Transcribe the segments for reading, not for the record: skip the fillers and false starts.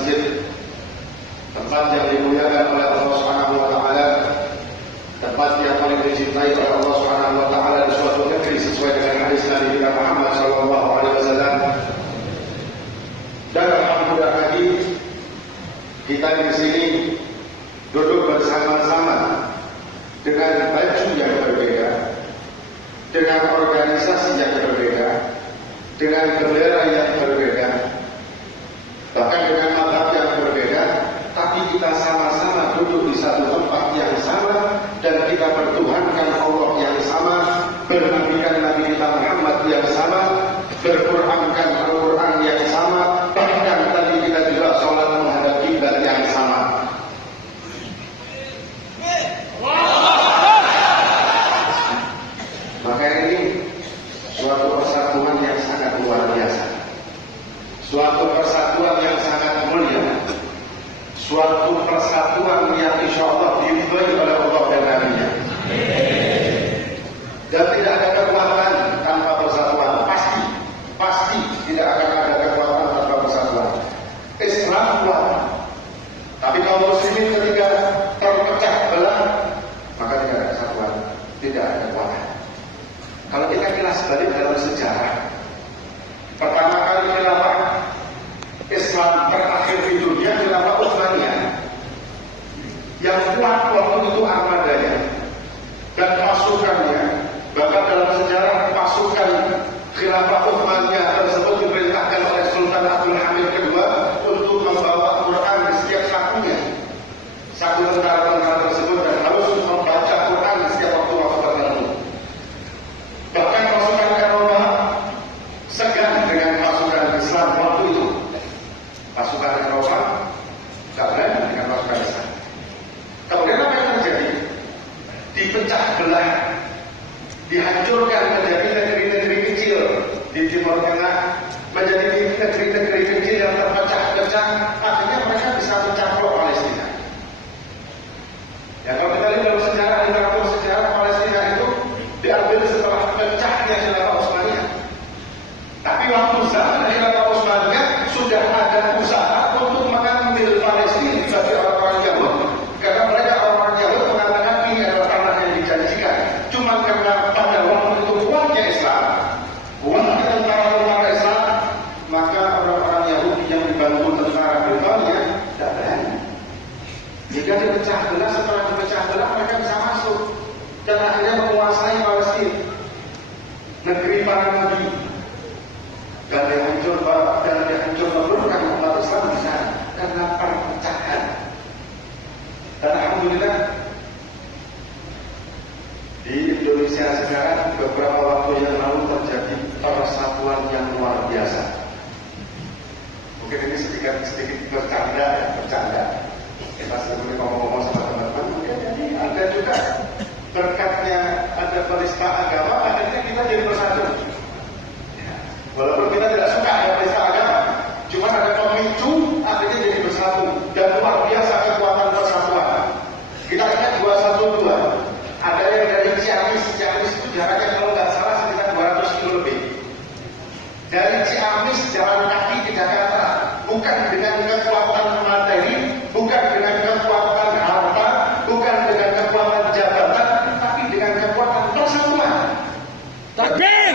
masjid, tempat yang dimuliakan oleh Allah Subhanahu wa taala, tempat yang paling dicintai oleh Allah Subhanahu wa taala di suatu negeri sesuai dengan hadis Nabi kita Muhammad sallallahu alaihi wasallam. Dan alhamdulillah lagi kita di sini duduk bersama-sama dengan baju yang berbeda, dengan organisasi yang berbeda, dengan bendera yang berbeda, bahkan dengan mazhab yang berbeda, tapi kita sama-sama duduk di satu tempat yang sama dan kita bertuhankan Allah yang sama, bernabikan Nabi kita Muhammad yang sama, berqurankan Al-Quran yang sama, bahkan tadi kita juga sholat menghadap kiblat yang sama. Maka ini suatu persatuan yang sangat luar biasa, suatu persatuan yang sangat mulia, suatu persatuan yang insya Allah diridhoi oleh Allah dan Nabi-Nya. Dan tidak ada kekuatan tanpa persatuan, pasti tidak akan ada kekuatan tanpa persatuan. Islam kuat, tapi kaum muslimin ketika terpecah belah, maka tidak ada kesatuan, tidak ada kekuatan. Kalau kita kilas balik dalam sejarah, pertama kali khilafah Islam terakhir di dunia khilafah Utsmaniyah. Yang kuat waktu itu armadanya dan pasukannya. Bahkan dalam sejarah pasukan khilafah Utsmaniyah tersebut diperintahkan oleh Sultan Abdul Hamid II untuk membawa Quran di setiap sakunya. Saku tentara-tentara tersebut dan harus membaca Quran di setiap waktu-waktu tertentu. Bahkan pasukan Eropa segan dengan pasukan Islam waktu itu. Pasukan Eropa tidak berani dengan pasukan Islam. Kemudian apa yang terjadi? Dipecah belah, dihancurkan menjadi negeri-negeri kecil di Timur Tengah, menjadi negeri-negeri kecil yang terpecah-pecah. Akhirnya mereka bisa mencaplok Palestina. Ya, kalau kita lihat dalam sejarah, literatur sejarah, Palestina itu diambil setelah pecahnya khilafah Utsmaniyah. Tapi waktu zaman khilafah Utsmaniyah sudah ada usaha untuk mengambil Palestina bagi orang-orang Yahudi, karena mereka orang-orang Yahudi mengatakan ini adalah tanah yang dijanjikan. Cuma karena pada waktu itu kuatnya Islam, kuatnya tentara-tentara Islam, maka orang-orang Yahudi yang dibantu tentara Britania tidak berani. Jika dipecah belah, setelah dipecah belah mereka bisa masuk dan akhirnya menguasai Palestina, negeri para nabi, dan dihancur meluruhkan umat Islam di sana karena perpecahan. Dan alhamdulillah di Indonesia sekarang beberapa waktu yang lalu terjadi persatuan yang luar biasa. Mungkin ini sedikit bercanda. Kita sebelum ngomong-ngomong sama teman-teman, mungkin ini ada juga berkatnya ada penista agama, akhirnya kita jadi bersatu. Ya. Walaupun kita tidak suka ada penista agama, cuma ada pemicu, akhirnya jadi bersatu. Dan luar biasa kekuatan persatuan. Kita ingat 212, ada yang dari Ciamis itu jaraknya kalau nggak salah sekitar 200 km lebih. Dari Ciamis jalan kaki ke Jakarta, bukan dengan kekuatan materi, bukan dengan kekuatan harta, bukan dengan kekuatan jabatan, tapi dengan kekuatan persatuan. Takbir!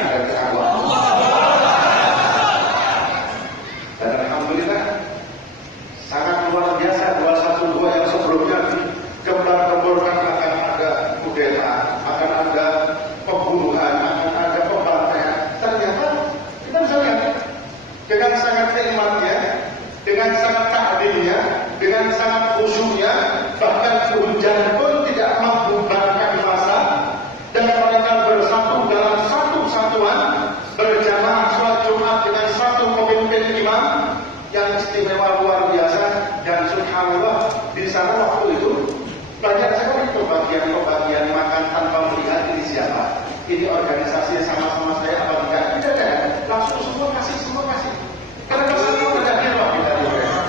Dan alhamdulillah sangat luar biasa 212 yang sebelumnya gembar-gemborkan akan ada kudeta, akan ada pembunuhan, akan ada pembantaian. Ternyata kita bisa lihat dengan sangat nikmatnya, dengan sangat ta'dilnya, dengan sangat khusyuknya, bahkan hujan pun tidak membubarkan massa, dan mereka bersatu dalam satu satuan, berjamaah sholat Jumat dengan satu pemimpin imam yang istimewa luar biasa. Dan subhanallah di sana waktu itu banyak sekali pembagian makan tanpa melihat ini siapa, ini organisasi sama-sama saya apa tidak, tidak ada, langsung semua kasih. Karena kesatuan tidak hirau kita di mereka.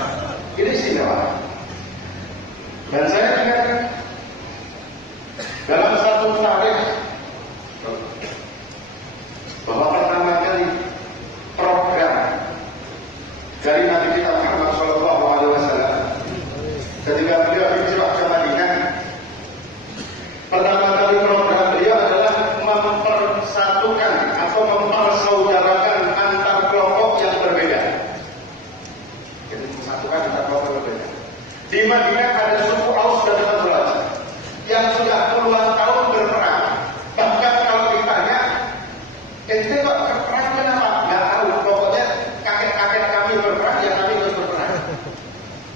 Ini istimewa. Dan saya ingat dalam satu tarikh bahwa pertama kali program dari Nabi kita Muhammad SAW Di Madinah ada suku Aus dan Khazraj yang sudah puluhan tahun berperang. Bahkan kalau ditanya, ente kok perang kenapa? Nggak tahu. Pokoknya kakek-kakek kami berperang, ya kami ikut berperang.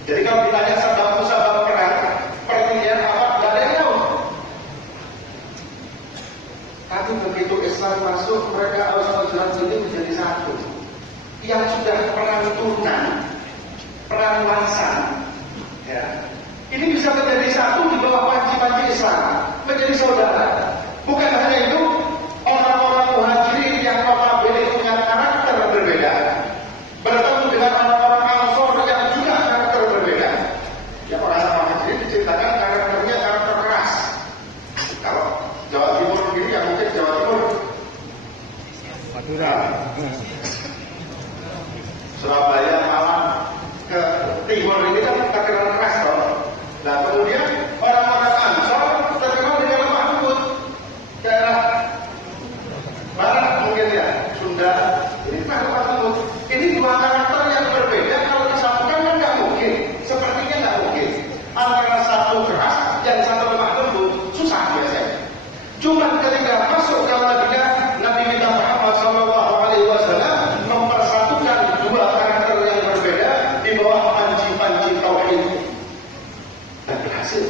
Jadi kalau ditanya sebab perang, pertanyaan apa? Nggak ada yang tahu. Tapi begitu Islam masuk, mereka Aus dan Khazraj ini menjadi satu. Yang sudah perang tunan, perang lansan, ya, ini bisa menjadi satu di bawah panci-panci Islam, menjadi saudara. Bukan hanya itu, orang-orang muhajirin yang notabene punya karakter berbeda bertemu dengan orang-orang Ansor yang juga karakter berbeda. Ya, orang muhajirin diceritakan karakternya karakter keras. Kalau Jawa Timur ini, ya mungkin Jawa Timur, Madura, Surabaya, Malang, ke timur ini kan terkenal keras toh. Nah kemudian orang-orang Ansor terkenal dengan lemah lembut. Daerah barat mungkin ya, Sunda, ini kan lemah lembut. Ini dua karakter yang berbeda, kalau disatukan kan nggak mungkin. Sepertinya nggak mungkin. Antara satu keras dan satu lemah lembut, susah biasanya. Cuma ketika masuk ke Madinah, Nabi kita Muhammad SAW mempersatukan dua karakter yang berbeda di bawah panci-panci tauhid, dan berhasil.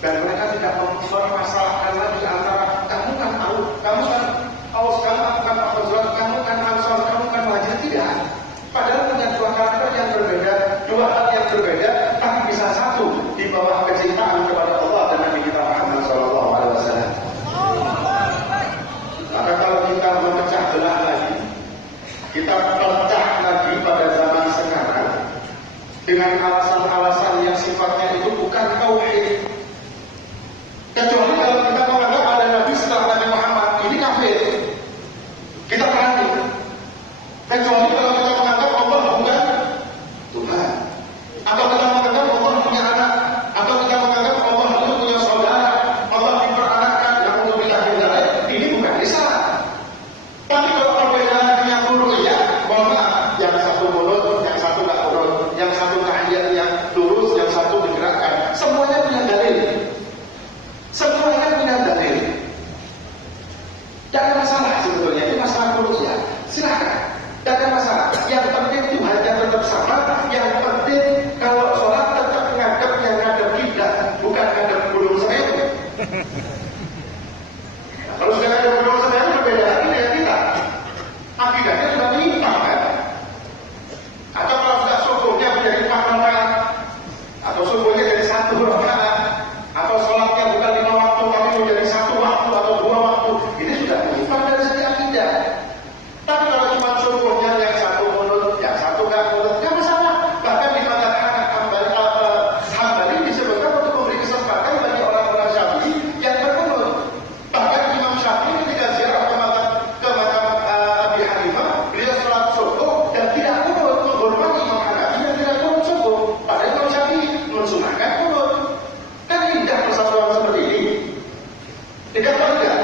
Dan mereka tidak mempermasalahkan lagi antara kamu kan tahu, kamu kan Aus, kamu kan Khazraj, kamu kan Ansor, kamu kan Muhajir, tidak. Padahal punya dua karakter yang berbeda, dua hal yang berbeda, tapi bisa satu di bawah kecintaan kepada Allah dan Nabi kita Muhammad SAW. Maka kalau kita memecah belah lagi, kita pecah lagi pada zaman sekarang dengan alasan-alasan yang sifatnya itu bukan tauhid. Kecuali kalau kita menganggap ada Nabi setelah Nabi Muhammad, ini kafir. Kita berani. Kecuali kalau kita menganggap Allah bukan Tuhan, atau kita menganggap Allah punya anak, atau kita menganggap Allah itu punya saudara, Allah diperanakkan, yang untuk bilang ini bukan Islam. Tapi kalau perbedaan yang ya, mohon maaf, yang satu mundur, yang satu tak mundur, yang satu tahiyat yang lurus, yang satu digerakkan, semuanya punya dalil. Semuanya punya dalil. Tidak ada masalah sebetulnya, itu masalah ya. Silahkan, tidak ada masalah. Yang penting Tuhannya tetap sama. Yang penting kalau sholat tetap ngadep yang ngadep kiblat, bukan ngadep Gunung Semeru. Nah, kalau sudah ngadep Gunung Semeru berbeda lagi dengan kita. Akidahnya sudah menyimpang kan? Atau kalau sudah subuhnya menjadi 4 rakaat, atau subuhnya jadi 1 rakaat, atau sholatnya bukan 5 waktu tapi menjadi 1 waktu atau 2 waktu, ini sudah menyimpang dari segi akidah. Tapi kalau cuma subuhnya yang satu mundur, yang satu nggak mundur, nggak masalah. Bahkan di madzhab Hambali disebutkan untuk memberi kesempatan bagi orang-orang Syafi'i yang bermundur. Bahkan Imam Syafi'i ketika ziarah ke madzhab Abi Hanifah, beliau sholat subuh dan tidak mundur, menghormati Imam Hanafi yang tidak mundur subuh. Padahal Imam Syafi'i mensunahkan mundur. Kan indah persatuan seperti ini. Tidak bangga.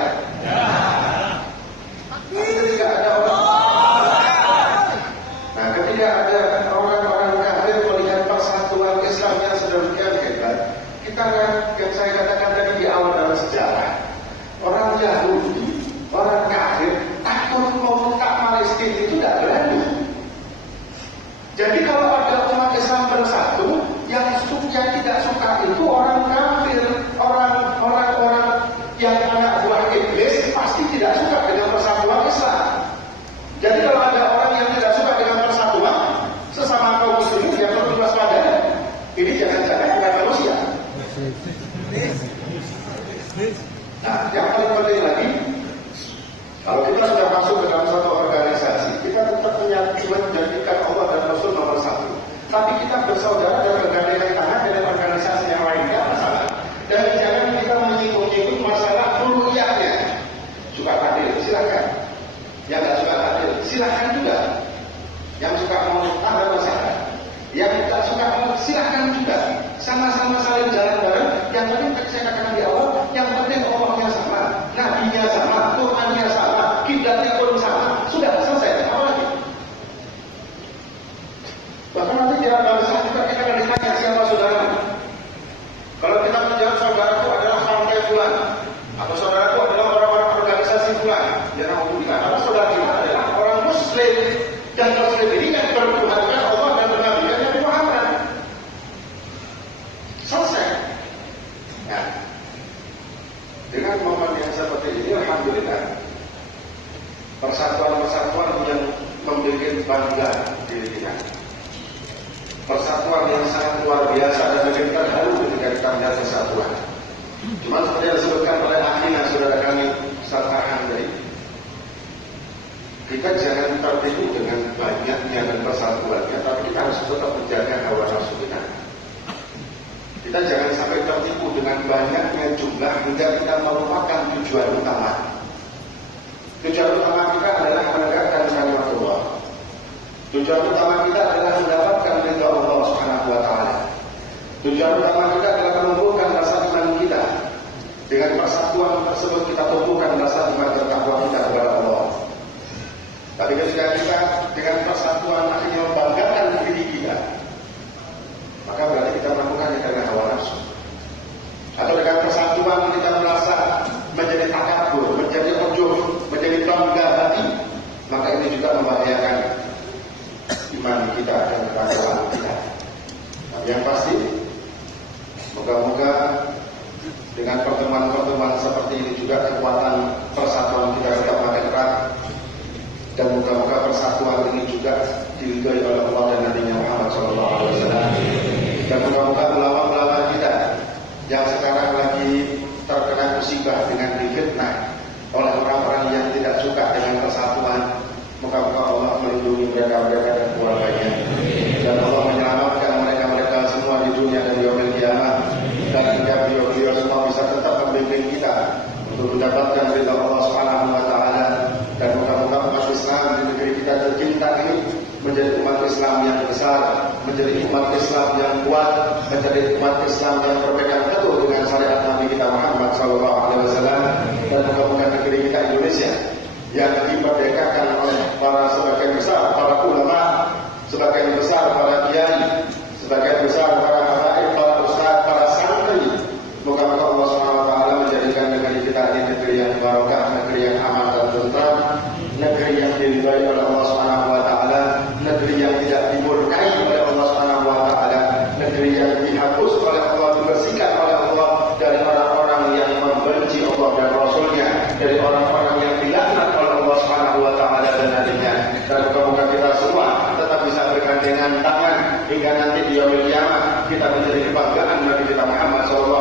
Ketika ada orang kafir melihat persatuan Islam yang sedemikian hebat, kita yang saya katakan tadi di awal dalam sejarah, orang Yahudi, orang kafir takut membuka Palestina itu tidak berani. Jadi kalau ada umat Islam bersatu, yang tidak suka itu orang kafir, orang-orang yang anak buah iblis pasti tidak suka dengan persatuan Islam. Jadi kalau ada orang yang tidak suka dengan persatuan sesama kaum muslimin, yang perlu diwaspadai. Ini jangan-jangan bukan manusia. Nah, yang paling penting lagi, kalau kita sudah masuk ke dalam satu organisasi, kita tetap menjadikan Allah dan Rasul nomor 1. Tapi kita bersaudara dan bergandengan tangan dengan organisasi yang lain, tidak masalah. Dan jangan kita menyinggung-nyinggung masalah uluhiyahnya. Suka adil, silakan. Yang tidak suka adil, silakan juga. Yang suka mau ada masalah. Yang tidak suka mau silakan juga. Sama-sama saling jalan bareng. Yang penting tadi saya katakan di awal, yang penting Allahnya sama, Nabinya sama, Qurannya sama, kiblatnya pun sama. Sudah selesai. Apa lagi? Bahkan nanti di bangsa kita juga kita akan ditanya siapa saudara. Kalau kita menjawab saudaraku adalah partai fulan, atau saudaraku adalah orang-orang organisasi fulan, ya alhamdulillah, karena saudara kita adalah orang Muslim, dan Muslim ini yang bertuhankan Allah dan bernabikan Nabi Muhammad. Selesai. Nah, dengan momen yang seperti ini, alhamdulillah, persatuan-persatuan yang membuat bangga diri kita. Persatuan yang sangat luar biasa dan bikin terharu ketika kita melihat persatuan. Cuma seperti yang disebutkan oleh akhirnya saudara kami Ustaz Farhan tadi, kita jangan tertipu dengan banyaknya dan persatuannya, tapi kita harus tetap menjaga hawa nafsu kita. Kita jangan sampai tertipu dengan banyaknya jumlah hingga kita melupakan tujuan utama. Tujuan utama kita adalah menegakkan kalimat Allah. Tujuan utama kita adalah mendapatkan ridha Allah Subhanahu wa taala. Tujuan utama kita adalah menumbuhkan rasa iman kita. Dengan persatuan tersebut kita tumbuhkan rasa iman dan takwa kita kepada Allah. Tapi ketika kita dengan persatuan akhirnya membanggakan diri kita, maka berarti kita melakukannya karena hawa nafsu. Atau dengan persatuan kita merasa menjadi takabur, menjadi ujub, menjadi bangga hati, maka ini juga membahayakan iman kita dan ketakwaan kita. Tapi yang pasti, moga-moga dengan pertemuan-pertemuan seperti ini juga kekuatan persatuan kita tetap makin erat, dan moga-moga persatuan ini juga diridhoi oleh Allah dan Nabi Muhammad SAW. Dan moga-moga ulama-ulama kita yang sekarang lagi terkena musibah dengan difitnah oleh orang-orang yang tidak suka dengan persatuan, moga-moga Allah melindungi mereka dan keluarganya, dan Allah menyelamatkan mereka semua di dunia dan di yaumil kiamat, dan hingga beliau semua bisa tetap membimbing kita untuk mendapatkan ridha Allah Subhanahu wa taala. Dan moga-moga umat Islam di negeri kita tercinta ini menjadi umat Islam yang besar, menjadi umat Islam yang kuat, menjadi umat Islam yang berpegang teguh dengan syariat Nabi kita Muhammad SAW. Dan moga-moga negeri kita Indonesia yang dimerdekakan oleh para sebagian besar para ulama, sebagian besar para kiai, sebagian besar para habaib, para ustaz, para santri. Moga-moga Allah SWT menjadikan negeri kita ini negeri yang barokah, negeri yang aman dan tentram, negeri yang diridhai oleh Allah SWT, negeri yang tidak dimurkai oleh Allah SWT, negeri yang dihapus oleh Allah, dibersihkan oleh Allah dari orang-orang yang membenci Allah dan Rasulnya, dari orang-orang yang dilaknat oleh Allah SWT dan Nabi-Nya. Dan moga-moga kita semua tetap bisa bergandengan tangan hingga nanti di yaumil kiamat kita menjadi kebanggaan Nabi kita Muhammad SAW